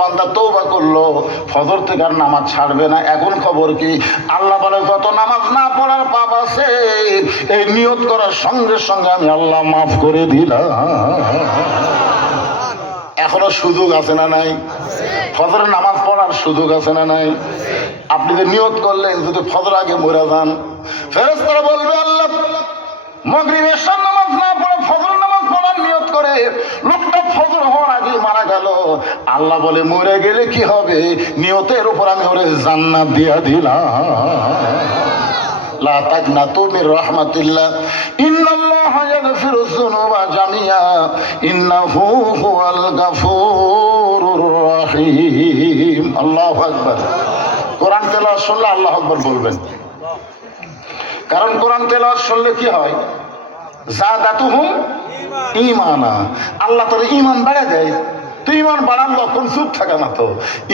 বান্দা তওবা করলো, ফজর থেকে আর নামাজ ছাড়বে না। এখন খবর কি? আল্লাহ বলে যত নামাজ না পড়ার পাপ আছে এই নিয়ত করার সঙ্গে সঙ্গে আমি আল্লাহ মাফ করে দিলাম। এখনো সুযোগ আছে না নাই? ফজরের নামাজ পড়ার সুযোগ আছে না নাই? আপনি যে নিয়ত করলেন যদি ফজর আগে মরে যান, ফেরেশতারা বলবে আল্লাহ মাগরিবের নামাজ না পড়ে ফজর নামাজ পড়ার নিয়ত করে লোকটা ফজর হওয়ার আগে মারা গেল। আল্লাহ বলে মরে গেলে কি হবে? নিয়তের উপর আমি ওরে জান্নাত দিয়া দিলাম। লা তাকনাতু মির রাহমাতিল্লাহ ইন্নাল্লাহা ইয়াগফিরুয যুনুবা জামিআ ইন্নাহু হুয়াল গাফুরুর রহিম। আল্লাহু আকবার। কোরআন তেলাওয়াত শুনলে আল্লাহু আকবার বলবেন, কারণ কোরআন তেলাওয়াত শুনলে কি হয়? যাদাতুহুম ঈমানা, আল্লাহ তাআলা ঈমান বাড়ায় দেয়। তো ঈমান বাড়ার লক্ষণ চুপ থাকে না। তো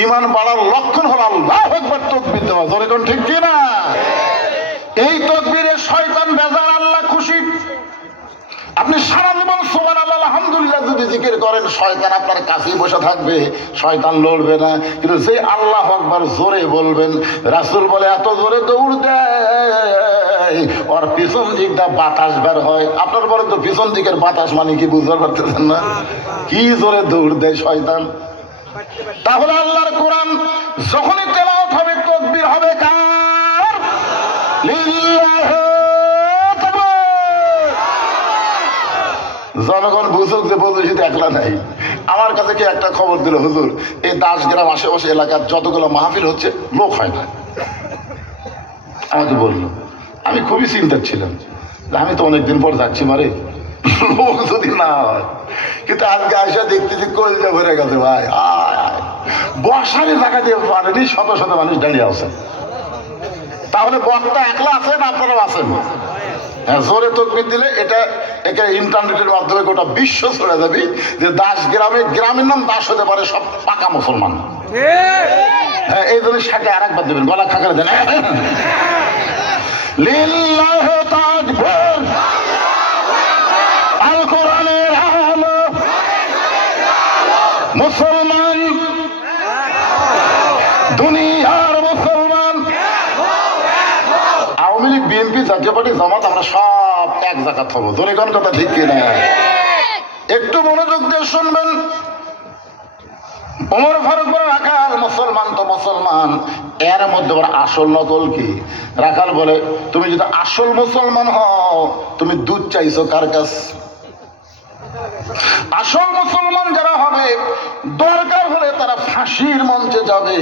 ঈমান বাড়ার লক্ষণ হলো আল্লাহু আকবার তাকবীর দেওয়া। জোরে কোন ঠিক কি না? এই তাকবীরে শয়তান বেজার, আল্লাহ খুশি। আপনি সারা জীবন সুবহানাল্লাহ আলহামদুলিল্লাহ যদি জিকির করেন, শয়তান আপনার কাছেই বসে থাকবে, শয়তান লড়বে না। কিন্তু যে আল্লাহু আকবার জোরে বলবেন, রাসূল বলে এত জোরে দৌড় দেয় ওর পিছন দিকটা বাতাস বের হয়। আপনার বলেন তো পিছন দিকের বাতাস মানে কি? বুঝতে পারতেছেন না? কি জোরে দৌড় দেয় শয়তান। তাহলে আল্লাহর কোরআন যখনই তেলাওয়াত হবে তাকবীর হবে কার? লিল্লাহ। জনগণ বুঝুক যে বদরশীতে একলা নাই। আমার কাছে কি একটা খবর দিল, হুজুর এই দাসগ্রাম আশেপাশে এলাকার যতগুলো মাহফিল হচ্ছে লোক হয় না। আমাকে বললো, আমি খুবই চিন্তার ছিলাম যে আমি তো অনেকদিন পর যাচ্ছি মারে, লোক যদি না হয়। কিন্তু আজকে আসা দেখতেছি কলজা ভরে গেছে ভাই। বর্ষারে জায়গা দিয়ে পারেনি, শত শত মানুষ দাঁড়িয়ে আছে। তাহলে বক্তা একলা আছেন, আপনারাও আছেন। হ্যাঁ, জোরে তাকবীর দিলে এটা ইন্টারনেটের মাধ্যমে গোটা বিশ্ব ছড়ে যাবে যে দাস গ্রামে, গ্রামের নাম দাস হতে পারে সব পাকা মুসলমান। হ্যাঁ, এই জন্য সাথে আর একবার দেবেন, গলা খাকারে দেন। লিল্লাহ তাকবীর, আল কোরআনের আলো, মুসলমান দুনিয়ার মুসলমান। আওয়ামী লীগ, বিএনপি, জাতীয় পার্টি, জামাত আমরা সব এক জায়গায় হবো। জোরে কোন কথা ঠিক কিনা? একটু মনোযোগ দিয়ে শুনবেন। ওমর ফারুক বলে রাখাল মুসলমান তো মুসলমান, এর মধ্যে ওর আসল নকল কি? রাখাল বলে তুমি যদি আসল মুসলমান হও তুমি দুধ চাইছো কার কাছ? আসল মুসলমান যারা হবে দরকার হলে তারা ফাঁসির মঞ্চে যাবে,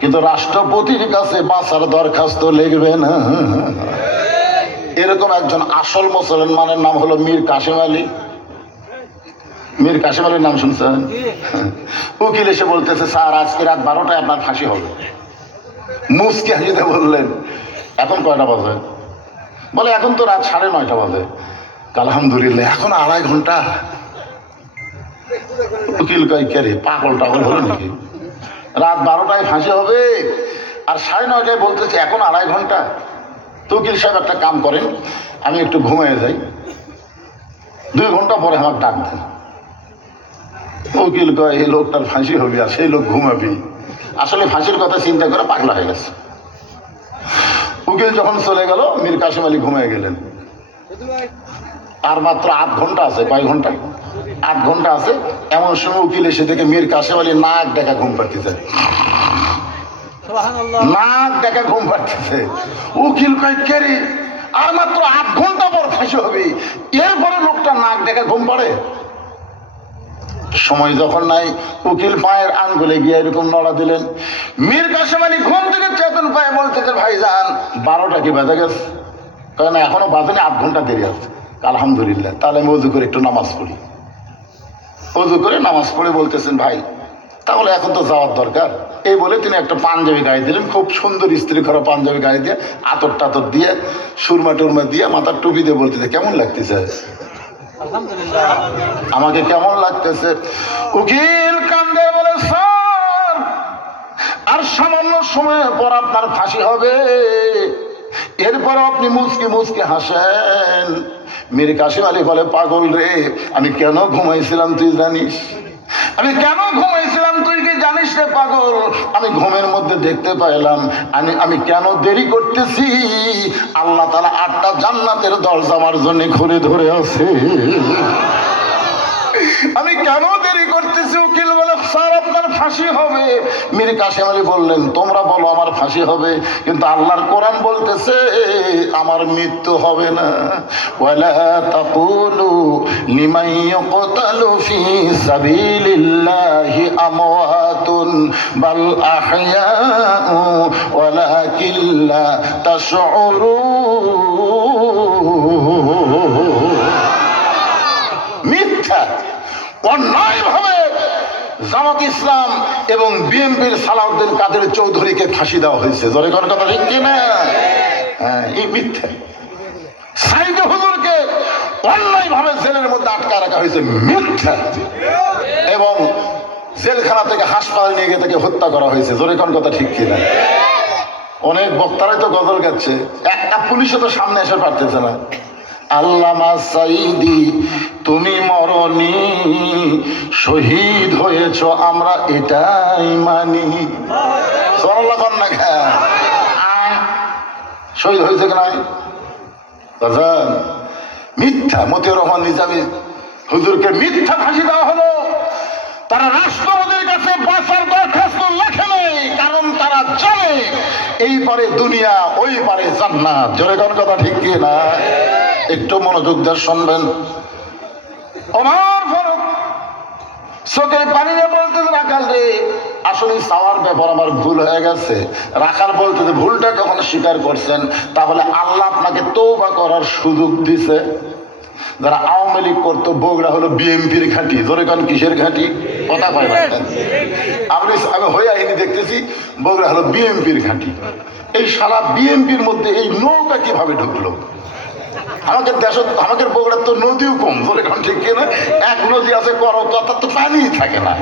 কিন্তু রাষ্ট্রপতির কাছে বাঁচার দরখাস্ত লিখবে না। এরকম একজন আসল মুসলমানের নাম হলো মীর কাসেম আলী। মীর কাসেম আলীর নাম শুনছেন? উকিল এসে বলতেছে স্যার আজকে রাত 12টায় আপনার ফাঁসি হবে। মুসকে হাসিতে বললেন এখন কয়টা বাজে? বলে এখন তো রাত 9:30 বাজে। আলহামদুলিল্লাহ, এখন 2.5 ঘন্টা। উকিল কয় কে রে, পাগল টাগল হলো নাকি? রাত 12টায় ফাঁসি হবে আর 9:30টায় বলতেছে এখন 2.5 ঘন্টা। তো উকিল সাহেব একটা কাম করেন, আমি একটু ঘুমিয়ে যাই, 2 ঘন্টা পরে আমার ডাক দেন। উকিল কয় এই লোকটার ফাঁসি হবে আর সেই লোক ঘুমাবি। আসলে ফাঁসির কথা চিন্তা করে পাগলা হয়ে গেছে। উকিল যখন চলে গেল মীর কাসেম আলী ঘুমিয়ে গেলেন। আর মাত্র 8 ঘন্টা আছে। কয় ঘন্টা? 8 ঘন্টা আছে। এমন সময় উকিল এসে দেখে মীর কাসেম আলী নাক ডাকা ঘুম পাড়তেছে, নাক ডাকা ঘুম পাড়তেছে। উকিল কয় কে রে, আর মাত্র 8 ঘন্টা পর ফাঁসি হবে, এরপরে লোকটা নাক ডাকা ঘুম পাড়ে? সময় যখন নাই উকিল পায়ের আঙ্গুলে গিয়ে এরকম নড়া দিলেন। মীর কাসেম আলী ঘুম থেকে চেতন পায়ে বলতেছে ভাইজান 12টা কি বেজে গেছে? কারণ এখনো বাজেনি, 8 ঘন্টা দেরি আছে। আলহামদুলিল্লাহ, তাহলে আমি ওযু করে একটু নামাজ পড়ি। ওযু করে নামাজ পড়ে বলতেছেন ভাই তাহলে এখন তো যাওয়ার দরকার। এই বলে তিনি একটা পাঞ্জাবি গায়ে দিলেন, খুব সুন্দর ইস্ত্রি করা পাঞ্জাবি গায়ে দিয়ে আতর টাতর দিয়ে সুরমা টুরমা দিয়ে মাথার টুপি দিয়ে বলতেছে কেমন লাগতেছে? আমাকে কেমন লাগতেছে? উকিল কান্দে বলে স্যার আর সামান্য সময় পর আপনার ফাঁসি হবে, এরপর আপনি মুচকে মুচকে হাসেন। মীর কাসেম আলী বলে পাগল রে, আমি কেন ঘুমাইছিলাম তুই জানিস? আমি কেন ঘুমাইছিলাম তুই কি জানিস রে পাগল, আমি ঘুমের মধ্যে দেখতে পাইলাম আমি কেন দেরি করতেছি, আল্লাহ তাআলা 8টা জান্নাতের দরজা আমার জন্য খুলে ধরে আছে। আমি কেন দেরি করতেছি? উকিল বলে স্যার আপনার ফাঁসি হবে। মীর কাসেম আলী বললেন তোমরা বলো আমার ফাঁসি হবে, কিন্তু আল্লাহর কোরআন বলতেছে আমার মৃত্যু হবে না। ওয়ালা তাকুলু লিমান ইয়াকতালু ফি সাবিলিল্লাহি আমওয়াতুন বাল আহইয়াউ ওয়ালাকিন লা তাশউরুন। মিথ্যা, অন্যায়ভাবে জামাত ইসলাম এবং বিএনপির সালাউদ্দিন কাদের চৌধুরীকে ফাঁসি দেওয়া হয়েছে। জোরে কোন কথা ঠিক কিনা? হ্যাঁ, এই মিথ্যা। সাইদ হুজুরকে অন্যায়ভাবে জেলের মধ্যে আটকা রাখা হয়েছে, মিথ্যা। এবং জেলখানা থেকে হাসপাতাল নিয়ে গিয়ে তাকে হত্যা করা হয়েছে। জোরে কোন কথা ঠিক কিনা? অনেক বক্তারাই তো গজল গাচ্ছে, একটা পুলিশও তো সামনে এসে পারতেছে না। আল্লামা সাইদি তুমি মরনি, শহীদ হয়েছ আমরা এটাই মানি। সুবহানাল্লাহ বল না, শহীদ হয়েছে কি নাই? মিথ্যা। মতিউর রহমান নিজামী হুজুরকে মিথ্যা ফাঁসি দেওয়া হলো। তারা রাষ্ট্রপতির কাছে বাঁচার দরখাস্ত লেখে নেই, কারণ তারা জানে এই পারে দুনিয়া ওই পারে জান্নাত। জোরে কোন কথা ঠিক কি না? একটু মনোযোগ দিয়ে শুনবেন। ওমর ফারুক চোখের পানি নিয়ে বলতেছে রাখাল রে, আসলে চাওয়ার ব্যাপার আমার ভুল হয়ে গেছে। রাখাল বলতেছে ভুলটা যখন স্বীকার করছেন তাহলে আল্লাহ আপনাকে তওবা করার সুযোগ দিছে। যারা আওয়ামী লীগ করতো বগুড়া হলো বিএনপির ঘাঁটি। জোরে কান কিসের ঘাঁটি? কথা কয় না। আমি হয়ে আইনি দেখতেছি বগুড়া হলো বিএনপির ঘাঁটি। এই সারা বিএনপির মধ্যে এই নৌকা কিভাবে ঢুকলো? আমাদের দেশ, আমাদের বগুড়ার তো নদীও কম। জোরে কান ঠিক কিনা? এক নদী আছে করত, তার তো পানি থাকে না।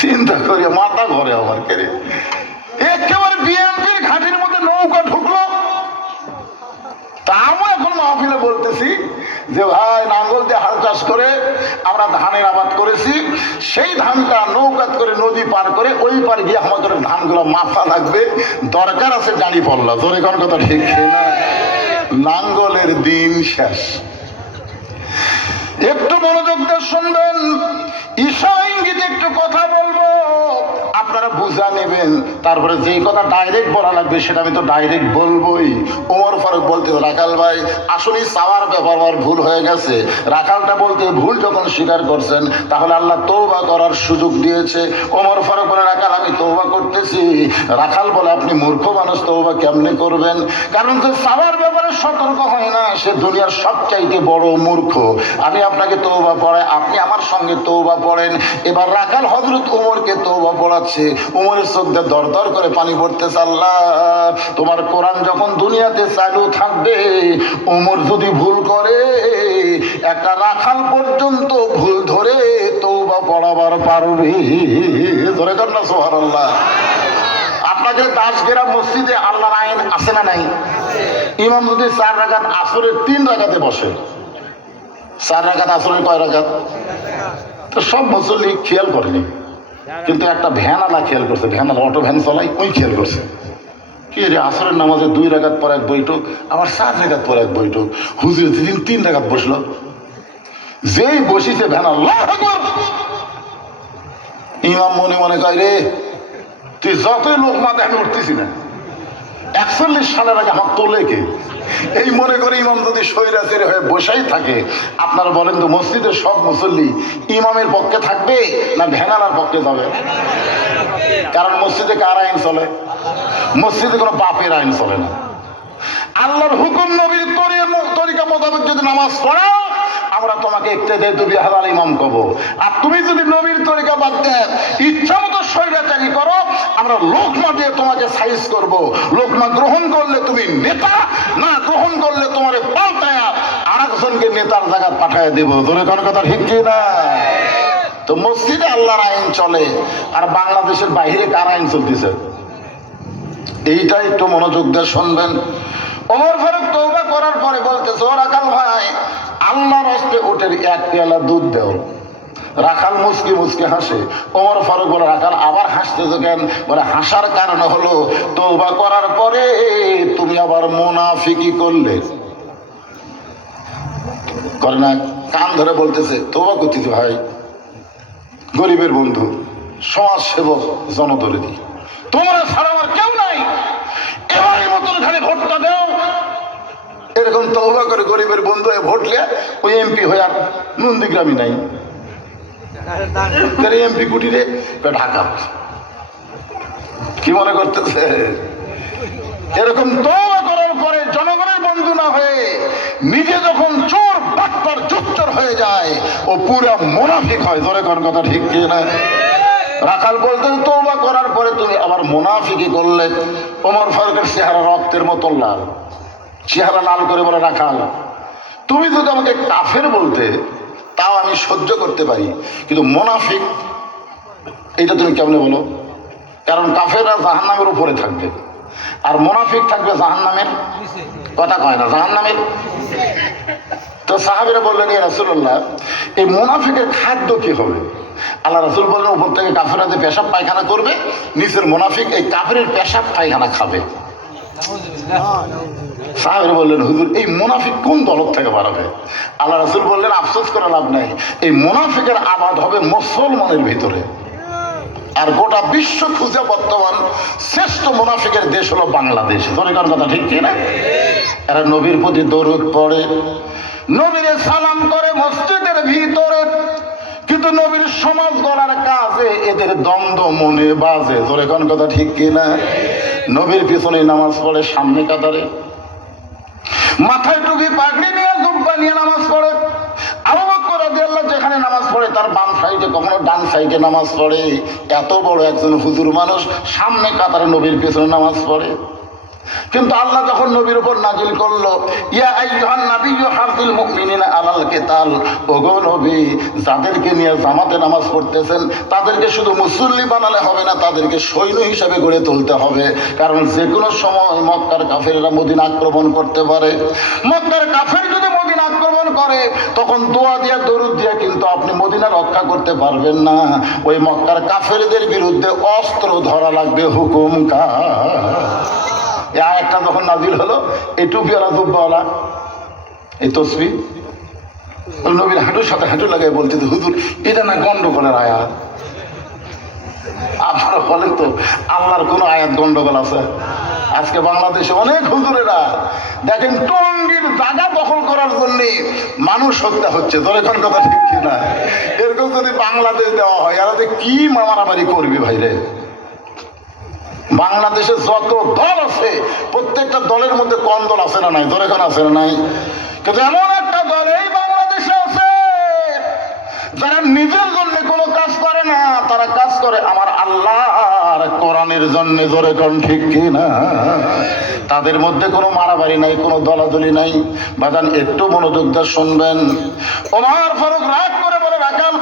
চিন্তা করি মাথা ঘরে আমার কেড়ে, একেবারে বিএনপির ঘাঁটির মধ্যে নৌকা ঢুকলো। তা আমরা এখন মাহফিলে বলতেছি যে ভাই নাঙ্গল দিয়ে হাল চাষ করে আমরা ধানের আবাদ করেছি, সেই ধানটা নৌকাত করে নদী পার করে ওই পার গিয়ে আমাদের ধানগুলো মাথা লাগবে, দরকার আছে গাড়ি পড়লা। জোরে কোন কথা ঠিক না? নাঙ্গলের দিন শেষ। একটু মনোযোগ দিয়ে শুনবেন, ইশারা ইঙ্গিতে একটু কথা বলবো, আপনারা বুঝা নেবেন। তারপরে যেই কথা ডাইরেক্ট বলা লাগবে সেটা আমি তো ডাইরেক্ট বলবোই। ওমর ফারুক বলতে রাখাল ভাই আসলে চাওয়ার ব্যাপার আমার ভুল হয়ে গেছে। রাখালটা বলতে ভুল যখন স্বীকার করছেন তাহলে আল্লাহ তওবা করার সুযোগ দিয়েছে। ওমর ফারুক বলে রাখাল আমি তওবা করতেছি। রাখাল বলে আপনি মূর্খ মানুষ, তওবা কেমনে করবেন? কারণ যে চাওয়ার ব্যাপারে সতর্ক হয় না সে দুনিয়ার সবচাইতে বড় মূর্খ। আমি আপনাকে তওবা পড়াই, আপনি আমার সঙ্গে তওবা পড়েন। এবার রাখাল হযরত ওমরকে তওবা পড়াচ্ছে। ওমরের চোখ দিয়ে দর দর করে পানি পড়তেছে। আল্লাহ তোমার কোরআন যখন দুনিয়াতে চালু থাকবে, ওমর যদি ভুল করে একটা রাখাল পর্যন্ত ভুল ধরে তওবা পড়াবার পারবে। ধরে কর না সুবহানাল্লাহ। আপনাদের দাসগেরা মসজিদে আল্লাহর আইন আছে না নাই? ইমাম যদি 4 রাকাত আসরের 3 রাকাতে বসে, 4 রাকাত আসরের কয় রাকাত? তো সব মুসল্লি খেয়াল করেনি, কিন্তু একটা ভ্যানালা খেয়াল করছে। ভ্যানালা অটো ভ্যান চলাই, ওই খেয়াল করছে কি রে আসরের নামাজে 2 রাকাত পর এক বৈঠক, আবার 4 রাকাত পর এক বৈঠক, হুজুর যেদিন 3 রাকাত বসলো, যেই বসিছে ভ্যান আল্লাহু আকবার, ইমাম মনে মনে কয় রে তুই যতই লোক মাঝে আমি উঠতেছি না, 41 সালের আগে আমার তোলে কে? এই মনে করে ইমাম যদি স্বৈরাচারী হয়ে বসাই থাকে, আপনারা বলেন তো মসজিদের সব মুসল্লি ইমামের পক্ষে থাকবে না ভ্যানালার পক্ষে যাবে? কারণ মসজিদে কার আইন চলে? মসজিদে কোনো বাপের আইন চলে না। আল্লাহর হুকুম নবীর তরিকা মোতাবেক যদি নামাজ পড়ো, আমরা তোমাকে ইক্তেদায়ে বিহাল ইমাম কব। আর তুমি যদি নবীর তরিকা বাদ দেয় ইচ্ছা মতো স্বৈরাচারী করো, আমরা লোকমা দিয়ে তোমাকে সাইজ করব। লোকমা গ্রহণ করলে তুমি নেতা, না গ্রহণ করলে তোমার পাল্টায়া আরেকজনকে নেতার জায়গা পাঠায় দেব। ধরে কোন কথা ঠিক কি না? তো মসজিদে আল্লাহর আইন চলে, আর বাংলাদেশের বাইরে কার আইন চলতেছে? এইটা একটু মনোযোগ দিয়ে শুনবেন। ওমর ফারুক তওবা করার পরে বলতেছে ও রাখাল ভাই, আল্লাহর হস্তে উটের 1 পেয়ালা দুধ দাও। রাখাল মুচকি মুচকি হাসে। ওমর ফারুক বলে, রাখাল আবার হাসতেছো কেন? বলে, হাসার কারণ হলো তওবা করার পরে তুমি আবার মুনাফিকি করলে। করে না? কান ধরে বলতেছে, তওবা করতেছি ভাই, গরিবের বন্ধু, সমাজ সেবক, জনদরদি, তোমরা ছাড়া আমার কেউ নাই, এবারের মতন খালি ভোটটা দাও। এরকম তওবা করে গরিবের বন্ধু হয়ে ভোটলে ওই এমপি হয়ে আর নন্দীগ্রামই নাই, এমপি কুটিরে ঢাকা। কি মনে করতেছে? এরকম তওবা করার পরে জনগণের বন্ধু না হয়ে নিজে যখন চোর বাটপার চুচ্চর হয়ে যায়, ও পুরা মুনাফিক হয়। জোরে কোন কথা ঠিক কি না? রাখাল বলতেন, তওবা করার পরে তুমি আবার মুনাফিকি করলে। ওমর ফারুকের চেহারা রক্তের মতো লাল, চেহারা লাল করে বলে, রাখাল তুমি যদি আমাকে কাফের বলতে তাও আমি সহ্য করতে পারি, কিন্তু মুনাফিক এটা তুমি কেমনে বলো? কারণ কাফেররা জাহান্নামের উপরে থাকবে আর মুনাফিক থাকবে জাহান্নামের, কথা কয় না, জাহান্নামের। তো সাহাবীরা বললেন, ইয়া রাসূলুল্লাহ, এই মুনাফিকের খাদ্য কি হবে? আল্লাহ রাসূল বললেন, উপর থেকে কাফেররা যে পেশাব পায়খানা করবে, নিচের মুনাফিক এই কাফেরের পেশাব পায়খানা খাবে। সাহাবীরা বললেন, হুজুর এই মুনাফিক কোন দলত থেকে বাড়াবে? আল্লাহ রাসূল বললেন, আফসোস করে লাভ নাই, এই মুনাফিকের আবাদ হবে মুসলমানের ভিতরে। আর গোটা বিশ্ব খুঁজে বর্তমান শ্রেষ্ঠ মুনাফিকের দেশ হলো বাংলাদেশ। দরিকার কথা ঠিক কি না? এরা নবীর প্রতি দরুদ পড়ে, নবীরে সালাম করে মসজিদের ভিতরে, কিন্তু নবীর সমাজ গড়ার কাজে এদের দ্বন্দ্ব মনে বাজে। দরিকার কথা ঠিক কি না? নবীর পিছনে নামাজ পড়ে সামনে কাতারে, মাথায় টুপি পাগড়ি নিয়ে জুব্বা নিয়ে নামাজ পড়ে। আবু বকর রাদিয়াল্লাহু যেখানে নামাজ পড়ে তার বাম সাইডে, কখনো ডান সাইডে নামাজ পড়ে। এত বড় একজন হুজুর মানুষ সামনে কাতারে নবীর পেছনে নামাজ পড়ে। কিন্তু আল্লাহ যখন নবীর উপর নাজিল করলো, ইয়া আইয়ুহান নাবিয়্যু হাফিল মুমিনিনা আলাল কিতাল, ওগো নবী যাদেরকে নিয়ে জামাতে নামাজ পড়তেছেন তাদেরকে শুধু মুসল্লি বানালে হবে না, তাদেরকে সৈন্য হিসেবে গড়ে তুলতে হবে। কারণ যে কোনো সময় মক্কার কাফেররা মদিনা আক্রমণ করতে পারে। মক্কার কাফের যদি মদিনা আক্রমণ করে তখন দোয়া দিয়া দরুদ দিয়া কিন্তু আপনি মদিনা রক্ষা করতে পারবেন না। ওই মক্কার কাফেরদের বিরুদ্ধে অস্ত্র ধরা লাগবে, হুকুম কার। এই আয়াতটা যখন নাজিল হলো, এই টুপিওয়ালা জুব্বাওয়ালা এই তসবিহ নবীর হাঁটুর সাথে হাঁটু লাগাই বলতে, হুজুর এটা না গন্ডগোলের আয়াত। আপনারা বলেন তো, আল্লাহর কোন আয়াত গন্ডগোল আছে? আজকে বাংলাদেশে অনেক হুজুরেরা দেখেন টঙ্গীর জায়গা দখল করার জন্য মানুষ হত্যা হচ্ছে। ধরে কোন কথা ঠিক কিনা? এরকম যদি বাংলাদেশ দেওয়া হয়, এরা কি মারামারি করবি ভাইরে? বাংলাদেশে যত দল আছে প্রত্যেকটা দলের মধ্যে কম দল আছে না নাই? ধরে কোন আছে না নাই? কিন্তু এমন একটা দল এই বাংলাদেশে আছে যারা নিজের জন্য কোনো কাজ করে না, তারা কাজ করে আমার আল্লাহর কোরআনের জন্য। জোরে কোন ঠিক কি না? তাদের মধ্যে কোনো মারামারি নাই, কোনো দলাদলি নাই। বাজান একটু মনোযোগ দিয়ে শুনবেন। ওমর ফারুক রাগ করে বলে, রাখাল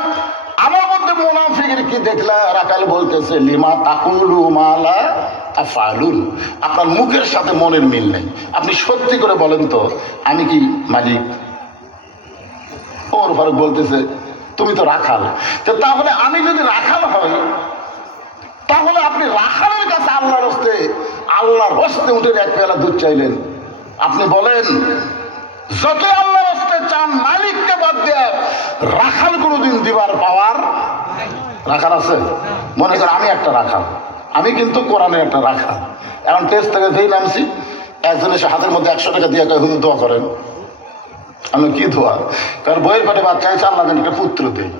আমার মধ্যে মুনাফিকের কি দেখলা? রাখাল বলতেছে, লিমা তাকুলু মালা তাফআলুন, আপনার মুখের সাথে মনের মিল নেই। আপনি সত্যি করে বলেন তো, আমি কি মালিক? ওমর ফারুক বলতেছে, তুমি তো রাখাল, তাহলে আমি যদি রাখাল হই তাহলে আপনি রাখালের কাছে আল্লাহর হস্তে উঠে এক পেয়ালা দুধ চাইলেন। আপনি বলেন যত আল্লাহর হস্তে চান, মালিককে বাদ দিয়ে রাখাল কোনোদিন দিবার পাওয়ার রাখাল আছে? মনে করেন আমি একটা রাখাল, আমি কিন্তু কোরআনের একটা রাখাল। এখন টেস্ট থেকে যেই নামছি, একজন এসে হাতের মধ্যে 100 টাকা দিয়ে কয়, হুজুর দোয়া করেন। আমি কি দোয়া? কারণ বইয়ের পেটে বাচ্চা আছে, আল্লাহ যেন একটা পুত্র দেয়।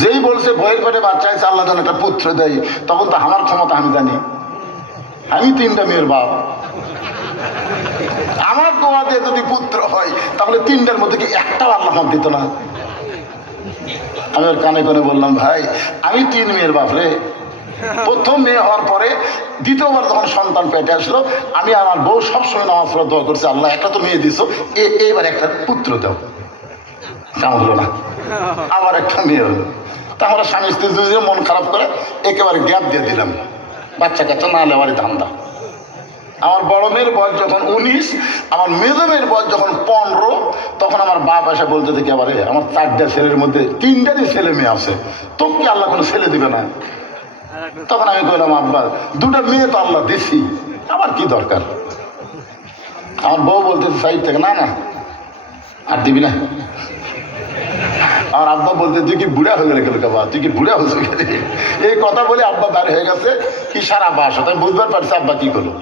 যেই বলছে বইয়ের পেটে বাচ্চা আছে, আল্লাহ যেন একটা পুত্র দেয়, তখন তো আমার ক্ষমতা আমি জানি। আমি 3টা মেয়ের বাপ, আমার দোয়া দিয়ে যদি পুত্র হয় তাহলে 3টার মধ্যে কি একটাও আল্লাহ আমাকে দিত না? আমি ওর কানে কানে বললাম, ভাই আমি 3 মেয়ের বাপ রে। প্রথম মেয়ে হওয়ার পরে দ্বিতীয়বার যখন সন্তান পেটে আসলো, আমি আমার বউ সবসময় নামাজ পড়ে দোয়া করছি, আল্লাহ একটা তো মেয়ে দিছো, এইবার একটা পুত্র দাও। কেমন হলো না? আবার একটা মেয়ে হলো। তাহলে স্বামী স্ত্রী মন খারাপ করে একেবারে গ্যাপ দিয়ে দিলাম, বাচ্চা কাচ্চা না হলে আবার ধান্দা। আমার বড় মেয়ের বয়স যখন 19, আমার মেজো মেয়ের বয়স যখন 15, তখন আমার বাপ এসে বলতে দেখি আবার আমার 4টা ছেলের মধ্যে 3টারই ছেলে মেয়ে আছে, তোকে কি আল্লাহ কোনো ছেলে দিবে না? তখন আমি কইলাম আব্বা 2টা মেয়ে তো আল্লাহ দিছি, আমার কি দরকার? আমার বউ বলতেছে সাইড থেকে না না আর দিবি না। আর আব্বা বলতে তুই কি বুড়া হয়ে গেলে কেন বাবা, তুই কি বুড়া হয়েছে? এই কথা বলে আব্বা বের হয়ে গেছে ইশারা বাসা, আমি বুঝবার পারছি আব্বা কি করলো।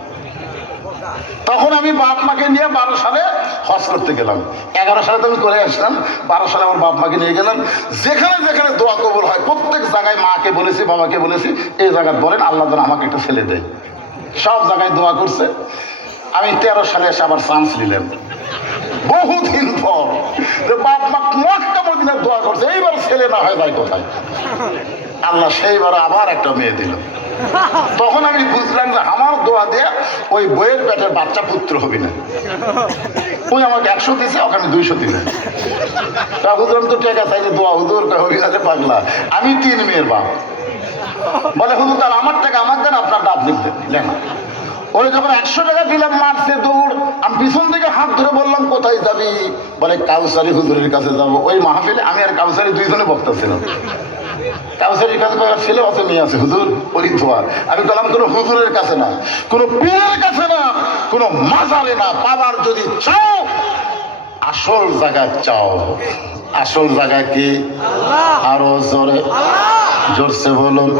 তখন আমি বাপ মাকে নিয়ে 12 সালে হজ করতে গেলাম। 11 সালে তো আমি করে আসলাম, 12 সালে আমার বাপ মাকে নিয়ে গেলাম। যেখানে যেখানে দোয়া কবুল হয় প্রত্যেক জায়গায় মাকে বলেছি, বাবাকে বলেছি এই জায়গায় বলেন আল্লাহ যেন আমাকে একটা ছেলে দেয়। সব জায়গায় দোয়া করছে। আমি 13 সালে এসে আবার চান্স নিলাম বহুদিন পর, যে বাপ মা মক্কা মদিনায় দোয়া করছে এইবার ছেলে না হয় যায় কোথায়। আল্লাহ সেইবার আবার একটা মেয়ে দিল। তখন আমি বুঝলাম যে আমার দোয়া দিয়ে ওই বইয়ের পেটের বাচ্চা পুত্র হবে না। ওই আমাকে 100 দিছে, ওকে আমি 200 দিলাম। তা বুঝলাম তো টাকা চাইলে দোয়া হুজুর হবিরাতে পাগলা, আমি 3 মেয়ের বাপ। বলে হুজুর তাহলে আমার টাকা আমার দেন, আপনার ডাব লিখতেন না। ওই যখন 100 টাকা দিলাম মারছে দৌড়, আমি পিছন থেকে হাত ধরে বললাম কোথায় যাবি? বলে কাউসারি হুজুরের কাছে যাবো। ওই মাহফিলে আমি আর কাউসারি 2 জনে বক্তা ছিলাম। কাউসারির কাছে ছেলে আছে মেয়ে আছে, হুজুর পরীক্ষা। আমি বললাম কোনো হুজুরের কাছে না, কোনো পীরের কাছে না, কোনো মাজারে না, পাবার যদি চাও আসল জায়গায় চাও। আসল জায়গা কি? আরো জোরে জোরসে বলুন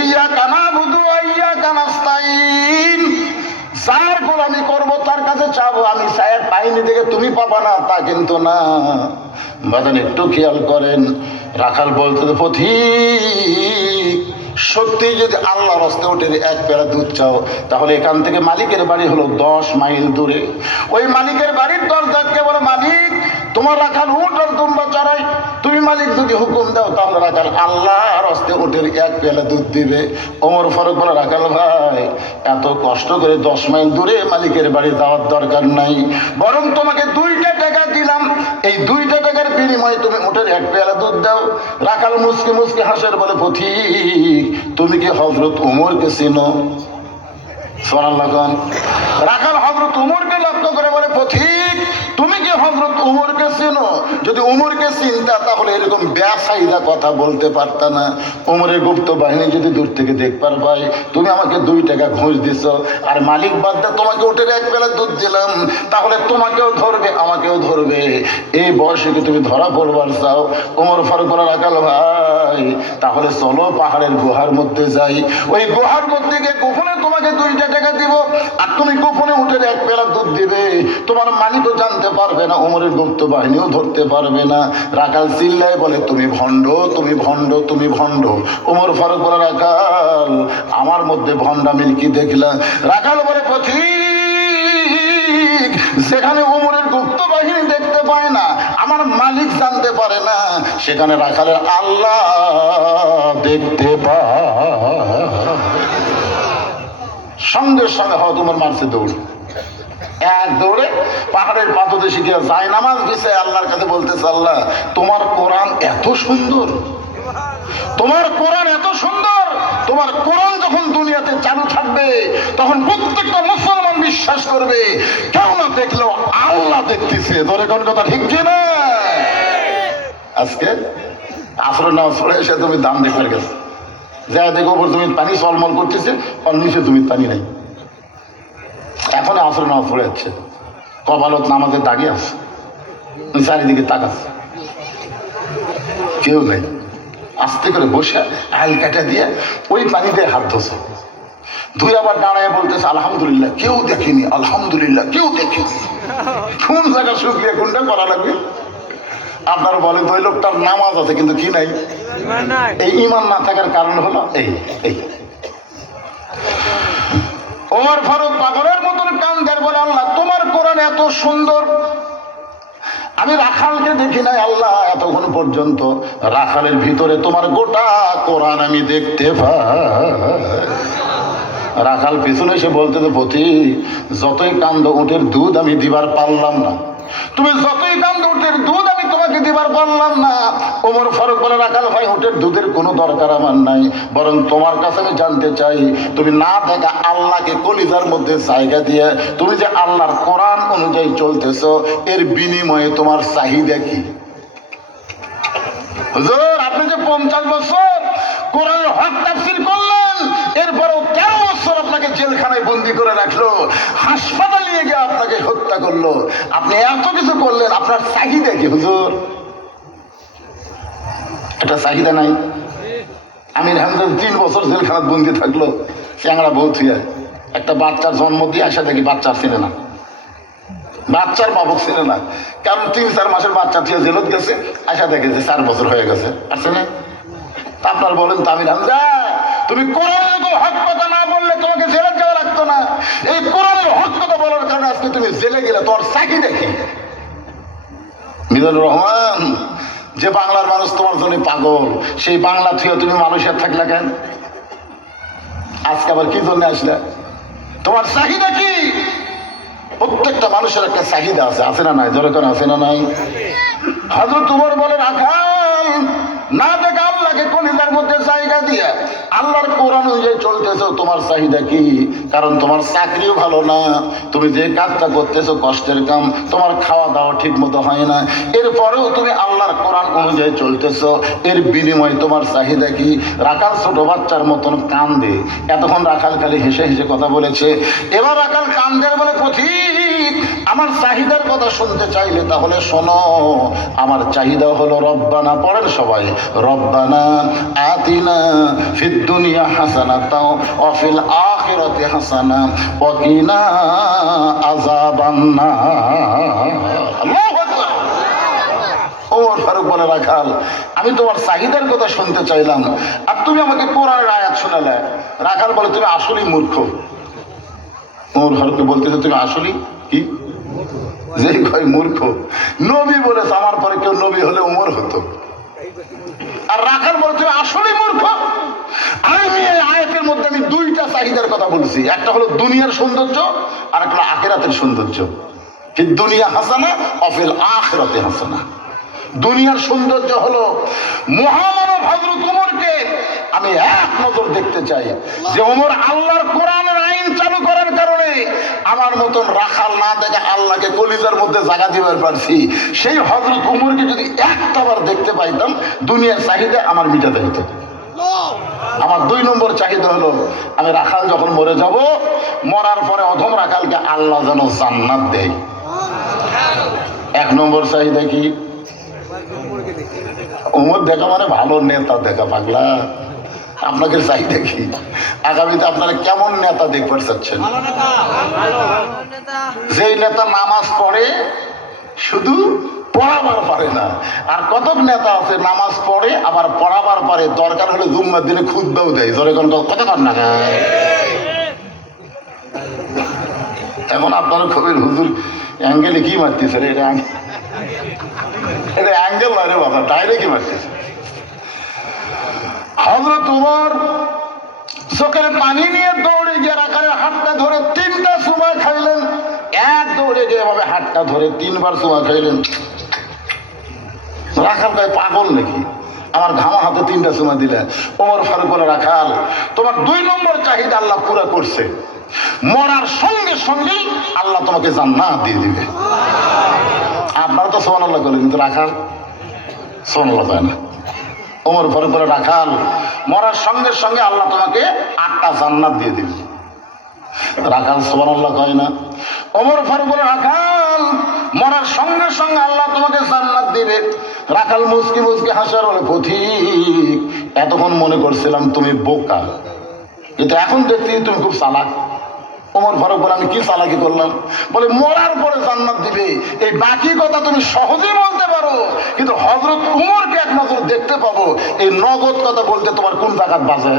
ইয়াকা নাবুদু ওয়া ইয়াকা নাস্তাইন। যার গোলামি করবো তার কাছে চাবো, আমি চাই পাইনি দেখে তুমি পাবা না তা কিন্তু না। বাজান একটু খেয়াল করেন, রাখাল বলতে পথিক সত্যি যদি আল্লাহর রাস্তায় উঠে 1 পেয়ালা দুধ চাও, তাহলে এখান থেকে মালিকের বাড়ি হলো 10 মাইল দূরে। ওই মালিকের বাড়ির দরজাকে বলে মালিক তোমার রাখাল উট আর দুম্বা চড়াই, তুমি মালিক যদি হুকুম দাও তাহলে রাখাল আল্লাহর রাস্তায় উঠে 1 পেয়ালা দুধ দিবে। ওমর ফারুক বলে রাখাল ভাই এত কষ্ট করে 10 মাইল দূরে মালিকের বাড়ি যাওয়ার দরকার নাই, বরং তোমাকে 2টা টাকা দিলাম, এই 2টা টাকার বিনিময়ে তুমি উঠের 1 পেয়ালা দুধ দাও। রাখাল মুসকে মুসকে হাসের বলে পথিক তুমি কি হযরত ওমরকে চিনো? সুবহানাল্লাহ। রাখাল হযরত ওমরকে লক্ষ্য করে বলে পথিক তুমি কি হযরত ওমরকে চিনো? যদি ওমরকে চিনতা তাহলে এরকম বেসাইদা কথা বলতে পারতা না। ওমরের গুপ্ত বাহিনী যদি দূর থেকে দেখবার পাই, তুমি আমাকে 2 টাকা ঘুষ দিছো, আর মালিক বাদ দিয়ে তোমাকে উঠে 1 পেলা দুধ দিলাম, তাহলে তোমাকেও ধরবে আমাকেও ধরবে। এই বয়সে কি তুমি ধরা পড়বার চাও? ওমর ফারুক বলে রাখাল ভাই তাহলে চলো পাহাড়ের গুহার মধ্যে যাই, ওই গুহার মধ্যে গিয়ে গোপনে তোমাকে 2টা টাকা দিব, আর তুমি গোপনে উঠে 1 পেলা দুধ দিবে। তোমার মালিকও জানতে পারবে না, ওমরের গুপ্ত বাহিনীও ধরতে পারবে না। রাখাল চিল্লায় বলে তুমি ভণ্ড, তুমি ভণ্ড, তুমি ভণ্ড। ওমর ফারুক বলে রাখাল আমার মধ্যে ভণ্ডামির কি দেখলাম? রাখাল বলে পথিক যেখানে ওমরের গুপ্ত বাহিনী দেখতে পায় না, আমার মালিক জানতে পারে না, সেখানে রাখালের আল্লাহ দেখতে পায়। সঙ্গে সঙ্গে হয়তো তোমার মারছে দৌড়, 1 দৌড়ে পাহাড়ের পাদদেশে গিয়ে যায় নামাজ দিছে, আল্লাহর কাছে বলতেছে আল্লাহ তোমার কোরআন এত সুন্দর, তোমার কোরআন এত সুন্দর, তোমার কোরআন যখন দুনিয়াতে চালু থাকবে তখন প্রত্যেকটা মুসলমান বিশ্বাস করবে কেউ না দেখলেও আল্লাহ দেখতেছে। ধরে কোন কথা ঠিক কি না? আজকে আসর নামাজ পড়ে এসে তুমি দাম দেখার গেছে, যা দেখো উপর তুমি পানি চলমল করতেছে, আর নিচে তুমি পানি নেই। এখন আসর নামাজ পড়ে যাচ্ছে, কপালত নামাজের দাগে আছে, চারিদিকে তাকাচ্ছে, কেউ নেই। আস্তে করে বসে আইল কাটা দিয়ে ওই পানিতে হাত ধোছে, ধুয়ে আবার দাঁড়ায় বলতেছে আলহামদুলিল্লাহ কেউ দেখেনি, আলহামদুলিল্লাহ কেউ দেখেনি। কোন জায়গা শুকিয়ে কোনটা করা লাগবে? আপনারা বলেন তো ওই লোকটার নামাজ আছে কিন্তু কি নাই? এই ঈমান না থাকার কারণ হলো এই এই ওমর ফারুক পাগলের মতন কান্দার বলে আল্লাহ তোমার কোরআন এত সুন্দর, আমি রাখালকে দেখি নাই আল্লাহ এতক্ষণ পর্যন্ত, রাখালের ভিতরে তোমার গোটা কোরআন আমি দেখতে পাই। রাখাল পিছনে এসে বলতে পথিক যতই কান্দ উটের দুধ আমি দিবার পারলাম না, তুমি যতই কান্দো উটের দুধ আমি তোমাকে দিবার পারলাম না। ওমর ফারুক বলে, রাখাল ভাই উটের দুধের কোনো দরকার আমার নাই, বরং তোমার কাছে আমি জানতে চাই তুমি না দেখা আল্লাহকে কলিজার মধ্যে জায়গা দিয়ে তুমি যে আল্লাহর কোরআন অনুযায়ী চলতেছো, এর বিনিময়ে তোমার চাহিদা কি? হুজুর, আপনি যে 50 বছর কোরআনের হক তাফসীর করলেন, এরপরেও 13 বছর আপনাকে জেলখানায় বন্দি করে রাখলো, হাসপাতালে নিয়ে গিয়ে আপনাকে হত্যা করলো, আপনি এত কিছু করলেন, আপনার চাহিদা কি হুজুর? একটা চাহিদা নাই? আমির হামজা 3 বছর জেলখানায় বন্দি থাকলো, চ্যাংড়া বউ থুয়ে একটা বাচ্চার জন্ম দিয়ে আসা দেখি বাচ্চার ছিল না, বাচ্চার বাবক ছিল না, কারণ 3-4 মাসের বাচ্চা থুয়ে জেলত গেছে, আসা দেখে যে 4 বছর হয়ে গেছে, আসছে না? তা আপনার বলেন তো আমির হামজা, তুমি কোরআনের হক কথা না বললে তোমাকে জেলে যাওয়া লাগতো না, এই কোরআনের হক কথা বলার কারণে আজকে তুমি জেলে গেলে, তোর চাহিদা কি? মিজানুর রহমান, যে বাংলার মানুষ তোমার জন্য পাগল, সেই বাংলা থুয়ে তুমি মালয়েশিয়ার থাকলে কেন? আজকে আবার কি জন্য আসলে? তোমার চাহিদা কি? প্রত্যেকটা মানুষের একটা চাহিদা আছে, আছে না নাই? জোরে করে আছে না নাই? হযরত ওমর বলে, রাখাল না দেখে আল্লাহকে কলিজার মধ্যে জায়গা দিয়ে আল্লাহর কোরআন অনুযায়ী চলতেছো, তোমার চাহিদা কি? কারণ তোমার চাকরিও ভালো না, তুমি যে কাজটা করতেছো কষ্টের কাম, তোমার খাওয়া দাওয়া ঠিক মতো হয় না, এরপরেও তুমি আল্লাহর কোরআন অনুযায়ী চলতেছো, এর বিনিময়ে তোমার চাহিদা কি? রাখাল ছোট বাচ্চার মতন কান্দে। এতক্ষণ রাখাল খালি হেসে হেসে কথা বলেছে, এবার রাখাল কান্দে বলে, পথিক আমার চাহিদার কথা শুনতে চাইলে তাহলে শোনো, আমার চাহিদা হলো রব্বানা। পড়েন সবাই, রব্বানা আতিনা ফিদ দুনিয়া হাসানাতাও ওয়া ফিল আখিরাতি হাসানা ওয়া কিনা আযাবান্নার। আল্লাহু আকবার। ওমর ফারুক বলে, রাখাল আমি তোমার চাহিদার কথা শুনতে চাইলাম, আর তুমি আমাকে কোরআনের আয়াত শোনালে। রাখাল বলে, তুমি আসলেই মূর্খ। ওমর ফারুককে বলতেছে, তুমি আসলেই কি? যে কয় মূর্খ, নবী বলেছে আমার পরে কেউ নবী হলে ওমর হতো। আর রাখাল বলে, তুমি আসলেই মূর্খ। আমি এই আয়াতের মধ্যে আমি 2টা চাহিদার কথা বলছি, একটা হলো দুনিয়ার সৌন্দর্য, আর একটা হলো আখিরাতের সৌন্দর্য। কি? দুনিয়া হাসানা ওয়া ফিল আখিরাতি হাসানা। দুনিয়ার সৌন্দর্য হলো মহামানব হযরত ওমরকে আমি এক নজর দেখতে চাই, যে ওমর আল্লাহর কোরআনের আইন চালু করার কারণে আমার মতন রাখাল না দেখে আল্লাহকে কলিজার মধ্যে জায়গা দিবার পারছি। সেই হযরত ওমরকে যদি একটাবার দেখতে পাইতাম, দুনিয়ার চাহিদা আমার মিটাতে হতো। আমার 2 নম্বর চাহিদা হলো, আমি রাখাল যখন মরে যাব, মরার পরে অধম রাখালকে আল্লাহ যেন জান্নাত দেয়। 1 নম্বর চাহিদা কি? ওমর দেখা মানে ভালো নেতা দেখা। পাগলা, আপনাদের চাহিদা কি? আগামীতে আপনারা কেমন নেতা দেখতে চাচ্ছেন? যেই নেতা নামাজ পড়ে শুধু পড়াবার পারে না, আর কত নেতা আছে নামাজ পড়ে আবার পড়াবার পারে, দরকার হলে জুম্মার দিনে খুতবাও দেয়। জোরে কোন কত কর না। এখন আপনারা খবর, হুজুর অ্যাঙ্গেলে কি মারতেছে রে? এটা অ্যাঙ্গেল নয় বাবা, ডাইরেক্টই মারতেছে। হযরত ওমর চোখের পানি নিয়ে দৌড়ে গিয়ে রাখালের হাতটা ধরে 3টা চুমা খাইলেন। এক দৌড়ে গিয়ে এভাবে হাতটা ধরে 3বার চুমা খাইলেন। রাখাল ভাই পাগল নাকি? আমার ঘামা হাতে 3টা চুমা দিলেন। ওমর ফারুক বলে, রাখাল তোমার 2 নম্বর চাহিদা আল্লাহ পুরা করছে, মরার সঙ্গে সঙ্গেই আল্লাহ তোমাকে জান্নাত দিয়ে দিবে। আপনারা তো সুবহানাল্লাহ বলেন, কিন্তু রাখাল সুবহানাল্লাহ কয় না। ওমর ফারুক বলে, রাখাল মরার সঙ্গে সঙ্গে আল্লাহ তোমাকে 8টা জান্নাত দিয়ে দিবে। রাখাল সুবহানাল্লাহ কয় না। ওমর ফারুক বলে, রাখাল মরার সঙ্গে সঙ্গে আল্লাহ তোমাকে জান্নাত দিবে। রাখাল মুচকি মুচকি হাসার বলে, পথিক এতক্ষণ মনে করছিলাম তুমি বোকা, কিন্তু এখন দেখছি তুমি খুব চালাক। ওমর ফারুক বলে, আমি কি চালাকি করলাম? বলে, মরার পরে জান্নাত দিবে, এই বাকি কথা তুমি সহজেই বলতে পারো, কিন্তু হযরত ওমরকে এক নজর দেখতে পাবো, এই নগদ কথা বলতে তোমার কোন জায়গাত বাজে?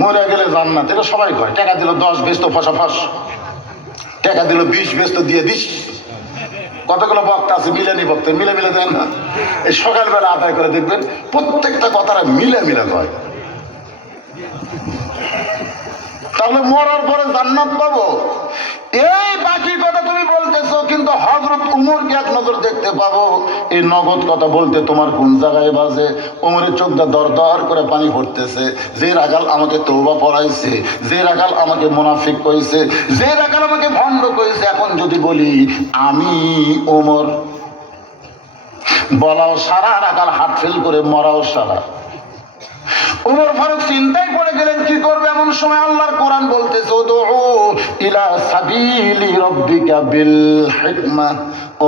মরে গেলে জান্নাত, এটা সবাই কয়। টাকা দিল 10 বেচতো ফসাফস, টাকা দিল 20 বেচতো দিয়ে দিস। কতগুলো বক্তা আছে মিলানি বক্তা, মিলে মিলে দেন না। এই সকালবেলা আদায় করে দেখবেন প্রত্যেকটা কথাটা মিলে মিলে কয়। তাহলে মরার পরে জান্নাত পাবো, এই বাকি কথা তুমি বলতেছো, কিন্তু হযরত উমরকে এক নজর দেখতে পাবো, এই নগদ কথা বলতে তোমার কোন জায়গায় বাজে? উমরের চোখটা দর দর করে পানি পড়তেছে। যে রাখাল আমাকে তওবা পড়াইছে, যে রাখাল আমাকে মুনাফিক কইছে, যে রাখাল আমাকে ভণ্ড কইছে, এখন যদি বলি আমি ওমর, বলাও সারা, রাখাল হাত ফেল করে মরাও সারা। ওমর ফারুক চিন্তায় পড়ে গেলেন কি করবে। এমন সময় আল্লাহর কোরআন বলতেছে, উদউ ইলা সাবিলি রাব্বিকা বিল হিকমা।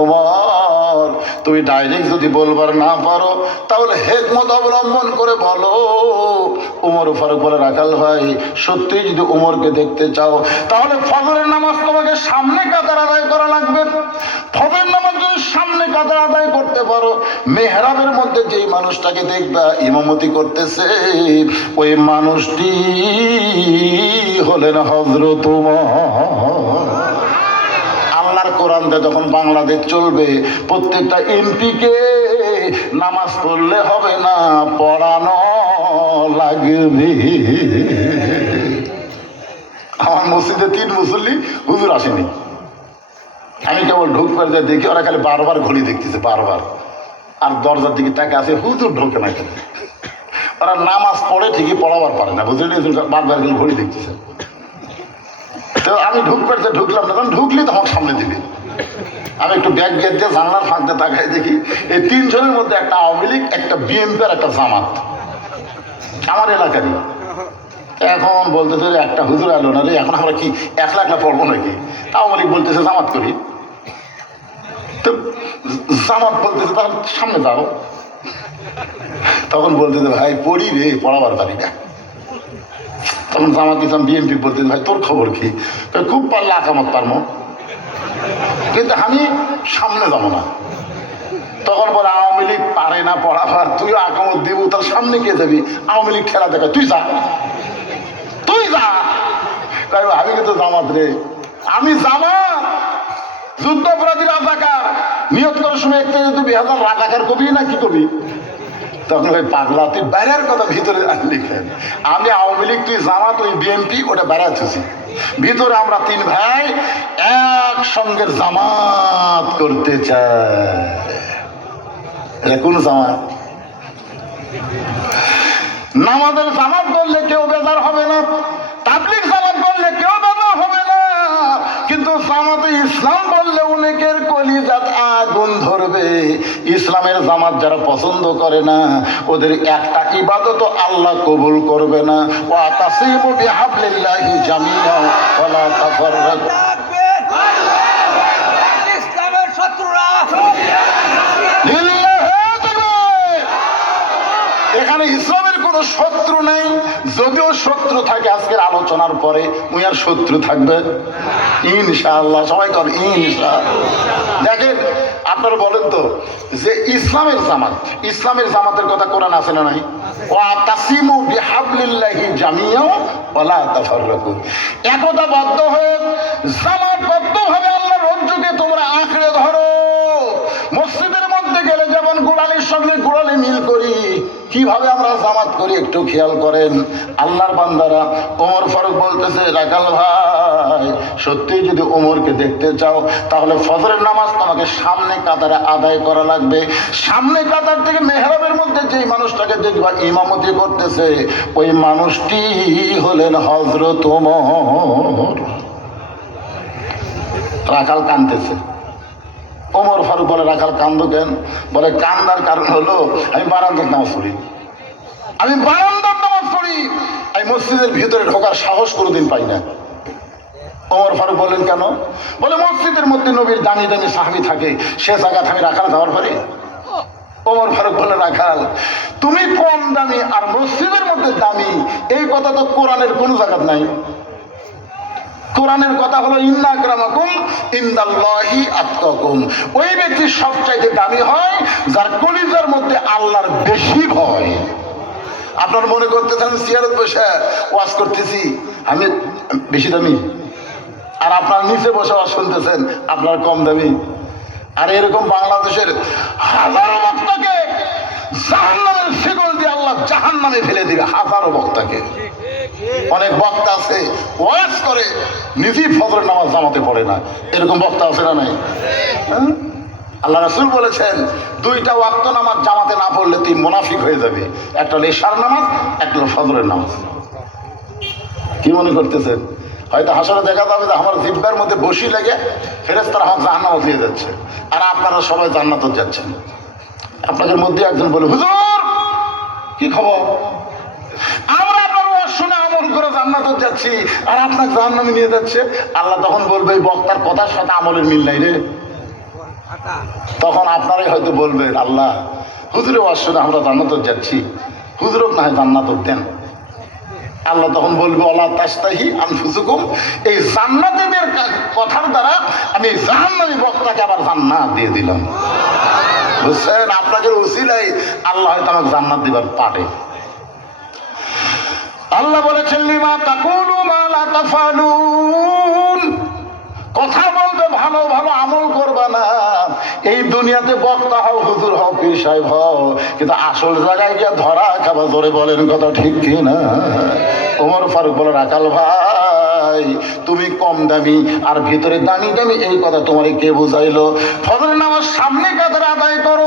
ওমর, তুমি ডাইরেক্ট যদি বলবার না পারো তাহলে হিকমত অবলম্বন করে বলো। ওমর ফারুক বলে, রাখাল ভাই, সত্যি যদি ওমরকে দেখতে চাও তাহলে ফজরের নামাজ তোমাকে সামনে কাতার আদায় করা লাগবে। ফজরের নামাজ যদি সামনে কাতার আদায় করতে পারো, মেহরাবের মধ্যে যেই মানুষটাকে দেখবা ইমামতি করতেছে, ওই মানুষটি হলেন হযরত ওমর। আল্লাহর কোরআন দিয়ে যখন বাংলাদেশ চলবে, প্রত্যেকটা এমপিকে নামাজ পড়লে হবে না, পড়ানো লাগবে। আমার মসজিদে 3 মুসল্লি হুজুর আসেনি, আমি কেবল ঢুকবার যে দেখি ওরা খালি বারবার ঘড়ি দেখতেছে, বারবার, আর দরজার দিকে তাকে আছে, হুজুর ঢোকে না কেন। ওরা নামাজ পড়ে ঠিকই, পড়াবার পারে না, বুঝলি, বারবার গেলে ঘড়ি দেখতেছে। তো আমি ঢুকবার যে ঢুকলাম না, তখন ঢুকলি তখন সামনে দিবি। আমি একটু ব্যাগ গেট দিয়ে জানলার ফাঁক দিয়ে তাকাই দেখি এই 3 জনের মধ্যে একটা আওয়ামী লীগ, একটা বিএনপি আর একটা জামাত, আমার এলাকারই। এখন বলতেছে একটা হুজুর এলো না রে, এখন আমরা কি একলা একলা পড়বো নাকি? আওয়ামী লীগ বলতেছে জামাত করি, তো জামাত বলতেছে তাহলে সামনে যাও। তখন বলতেছে ভাই পড়ি রে, পড়াবার পারি না। তখন জামাত ইসলাম বিএনপি বলতেছে ভাই তোর খবর কি? খুব পারলে আকামত পারবো, কিন্তু আমি সামনে যাবো না। তখন বলে আওয়ামী লীগ পারে না পড়াবার, তুইও আকামত দিব, তার সামনে কে যাবি? আওয়ামী লীগ খেলা দেখা, তুই যা, তুই যা। আমি কিন্তু জামাত রে, আমি জামাত, যুদ্ধ অপরাধী রাজাকার। নিয়ত করার সময় একটা তুই 2000 রাজাকার কবি না কি কবি? তখন ভাই পাগলা, তুই বাইরের কথা ভিতরে লিখেন। আমি আওয়ামী লীগ, তুই জামাত, তুই বিএনপি, ওটা বেড়াচ্ছি। ভিতরে আমরা 3 ভাই একসঙ্গে জামাত করতে চাই। এটা কোন জামাত? নামাজের জামাত করলে কেউ বেজার হবে না, তাবলীগ জামাত করলে কেউ বেজার হবে না, কিন্তু জামাতে ইসলাম বললে অনেকের কলিজাত আগুন ধরবে। ইসলামের জামাত যারা পছন্দ করে না, ওদের একটা ইবাদত আল্লাহ কবুল করবে না। ওয়া তাসিমু বিহাবলিল্লাহি জামিআ ওয়া লা তাফাররাকু। ইসলামের শত্রুরা এখানে ইসলামের কোনো শত্রু নাই। যদিও শত্রু থাকে আজকের আলোচনার পরে, ওই আর শত্রু থাকবে ইনশাআল্লাহ। সবাই কর ইনশাআল্লাহ। দেখেন আপনারা বলেন তো যে ইসলামের জামাত, ইসলামের জামাতের কথা কোরআন আছে না নাই? ওয়া তাসিমু বিহাবলিল্লাহি জামিআ ওয়া লা তাফাররাকু। একতাবদ্ধ হয়ে জামাতবদ্ধভাবে আল্লাহর রজ্জুকে তোমরা আঁকড়ে ধরো। মসজিদের মধ্যে গেলে যেমন গোড়ালির সঙ্গে গোড়ালি মিল করি, কিভাবে আমরা জামাত করি একটু খেয়াল করেন আল্লাহর বান্দারা। ওমর ফারুক বলতেছে, রাখাল ভাই, সত্যি যদি ওমরকে দেখতে চাও তাহলে ফজরের নামাজ তোমাকে সামনে কাতারে আদায় করা লাগবে। সামনে কাতার থেকে মেহরাবের মধ্যে যেই মানুষটাকে দেখবা ইমামতি করতেছে, ওই মানুষটি হলেন হযরত ওমর। রাখাল কাঁদতেছে। ওমর ফারুক বলে, রাখাল কান্দো কেন? বলে, কান্দার কারণ হলো আমি বারান্দার নামাজ পড়ি, আমি বারান্দার নামাজ পড়ি, আমি মসজিদের ভিতরে ঢোকার সাহস কোনোদিন পাই না। ওমর ফারুক বললেন কেন? বলে, মসজিদের মধ্যে নবীর দামি দামি সাহাবী থাকে, সে জায়গা আমি রাখাল যাওয়ার পারি? ওমর ফারুক বলে, রাখাল তুমি কম দামি আর মসজিদের মধ্যে দামি, এই কথা তো কোরআনের কোন জায়গা নাই। কোরআনের কথা হলো ইন্না আকরামাকুম ইনদাল্লাহি আতকাকুম। ওই ব্যক্তি সবচাইতে দামি হয় যার কলিজার মধ্যে আল্লাহর বেশি ভয়। আপনার মনে করতেছেন সিয়ারত বসে ওয়াজ করতেছি আমি বেশি দামি, আর আপনার নিচে বসে ওয়াজ শুনতেছেন আপনার কম দামি। আর এরকম বাংলাদেশের হাজারো বক্তাকে জাহান্নামের শিকল দিয়ে আল্লাহ জাহান্নামে ফেলে দিবে, হাজারো বক্তাকে। অনেক বক্তা আছে ওয়াজ করে নিজেই ফজরের নামাজ জামাতে পড়ে না, এরকম বক্তা আছে না নাই? হ্যাঁ? আল্লাহ রাসূল বলেছেন দুইটা ওয়াক্ত নামাজ জামাতে না পড়লে তুই মুনাফিক হয়ে যাবে, একটা হলো ইশার নামাজ, একটা হলো ফজরের নামাজ। কি মনে করতেছেন? হয়তো হাসরে দেখা যাবে যে আমার জিহ্বার মধ্যে বসি লেগে ফেরেশতারা আমার জাহান্নামে দিয়ে যাচ্ছে, আর আপনারা সবাই জান্নাতে যাচ্ছেন। আপনাদের মধ্যে একজন বলে, হুজুর কি খবর, আমরা আপনার ওয়াজ শুনে আমল করে জান্নাতে যাচ্ছি আর আপনাকে জাহান্নামে নিয়ে যাচ্ছে। আল্লাহ তখন বলবে এই বক্তার কথার সাথে আমলের মিল নাই রে। তখন আপনারাই হয়তো বলবেন, আল্লাহ হুজুরের ওয়াজ শুনে আমরা জান্নাতে যাচ্ছি, হুজুরক না হয় জান্নাতে দেন। আল্লাহ তখন বলবে ওয়ালা তাস্তাহি আনফুসুকুম, এই জান্নাতীদের কথার দ্বারা আমি জাহান্নামী বক্তাকে আবার জান্নাত দিয়ে দিলাম। বুঝছেন? আপনাদের উসিলাই আল্লাহ হয়তো আমাকে জান্নাত দিবার পারে। আল্লাহ বলেছেন লিমা তাকুলু মা লা তাফালুন, কথা বলবে ভালো ভালো, আমল করবে না। এই দুনিয়াতে বক্তা হও, হুজুর হও, পীর সাহেব হও, কিন্তু আসল জায়গায় গিয়ে ধরা খাবা। জোরে বলেন কথা ঠিক কি না? ওমর ফারুক বলে, রাখাল ভাই তুমি কম দামি আর ভিতরে দামি দামি, এই কথা তোমার কে বুঝাইলো? ফজরের নামাজ সামনে কাতারে আদায় করো।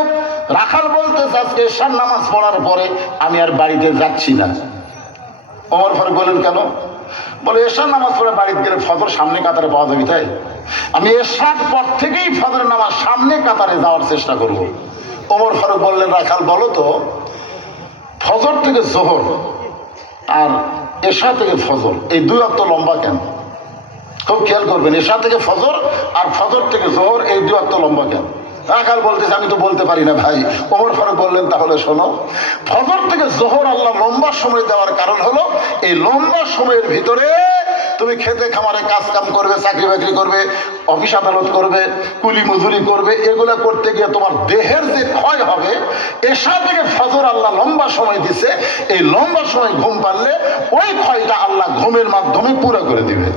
রাখাল বলতে আজকে এশার নামাজ পড়ার পরে আমি আর বাড়িতে যাচ্ছি না। ওমর ফারুক বলেন কেন? বলে এশার নামাজ পড়ে বাড়িতে গেলে ফজর সামনে কাতারে পাওয়া যাবে, তাই আমি এশার পর থেকেই ফজরের নামাজ সামনে কাতারে যাওয়ার চেষ্টা করব। ওমর ফারুক বললেন, রাখাল বলো তো ফজর থেকে জোহর আর এশা থেকে ফজর এই দুই ওয়াক্ত লম্বা কেন? খুব খেয়াল করবেন, এশা থেকে ফজর আর ফজর থেকে জোহর এই দুই ওয়াক্ত লম্বা কেন? রাখাল বলতেছে আমি তো বলতে পারি না ভাই। ওমর ফারুক বললেন তাহলে শোনো, ফজর থেকে জোহর আল্লাহ লম্বা সময় দেওয়ার কারণ হলো এই লম্বা সময়ের ভিতরে তুমি খেতে খামারে কাজ কাম করবে, চাকরি বাকরি করবে, অফিস আদালত করবে, কুলি মজুরি করবে, এগুলা করতে গিয়ে তোমার দেহের যে ক্ষয় হবে, এশা থেকে ফজর আল্লাহ লম্বা সময় দিছে, এই লম্বা সময় ঘুম পারলে ওই ক্ষয়টা আল্লাহ ঘুমের মাধ্যমে পুরো করে দিবে।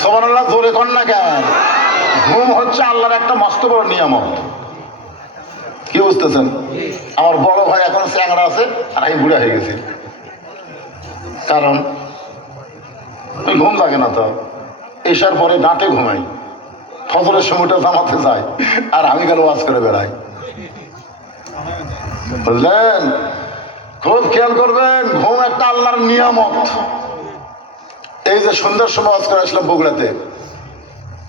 সুবহানাল্লাহ, জোরে কর না কেন? ঘুম হচ্ছে আল্লাহর একটা মস্ত বড় নিয়ামত। কি বুঝতেছেন? আমার বড় ভাই এখন চ্যাংড়া আছে আর আমি বুড়া হয়ে গেছি, কারণ ওই ঘুম লাগে না। তো এসার পরে ডাঁটে ঘুমাই, ফজরের সময়টা জামাতে যায় আর আমি গেলে ওয়াজ করে বেড়াই। বুঝলেন? খুব খেয়াল করবেন, ঘুম একটা আল্লাহর নিয়ামত। এই যে সন্ধ্যার সময় ওয়াজ করে আসলাম বগুড়াতে,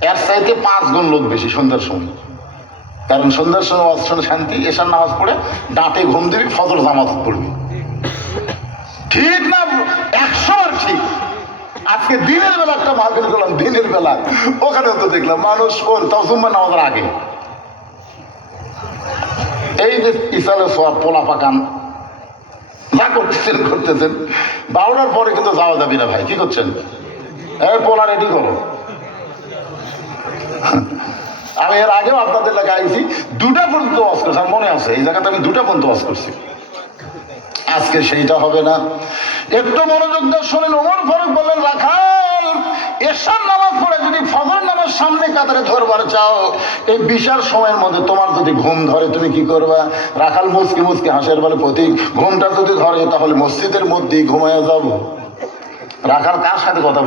এর চাইতে 5 গুণ লোক বেশি সন্ধ্যার সময়। কারণ সন্ধ্যার সময় ওয়াজ শুনে শান্তি, এশার নামাজ পড়ে ডাঁটে ঘুম দিবি, ফজর জামাত পড়বি। ঠিক না? 100বার ঠিক। আজকে দিনের বেলা একটা মাহফিল করলাম, দিনের বেলা ওখানেও তো দেখলাম মানুষ কোন তাও জুম্মা নামাজের আগে এই যে ইসালে সব পোলা পাকান যা করতেছেন 12টার পরে কিন্তু যাওয়া যাবি না ভাই। কি করছেন? পোলা রেডি করো। আমি এর আগেও আপনাদের এলাকায় আইছি, 2টা পর্যন্ত ওয়াজ করছি, আমার মনে আছে এই জায়গাতে আমি 2টা পর্যন্ত ওয়াজ করছি। আজকে সেইটা হবে না। একটু মনোযোগ দিয়ে শোনেন। ওমর ফারুক বললেন, রাখাল এশার নামাজ পড়ে যদি ফজর নামাজ সামনে কাতারে ধরবার চাও, এই বিশাল সময়ের মধ্যে তোমার যদি ঘুম ধরে তুমি কি করবা? রাখাল মুচকি মুচকি হাসের বলে, প্রতীক ঘুমটা যদি ধরে তাহলে মসজিদের মধ্যেই ঘুমায়া যাবো। রাখাল কার সাথে কথা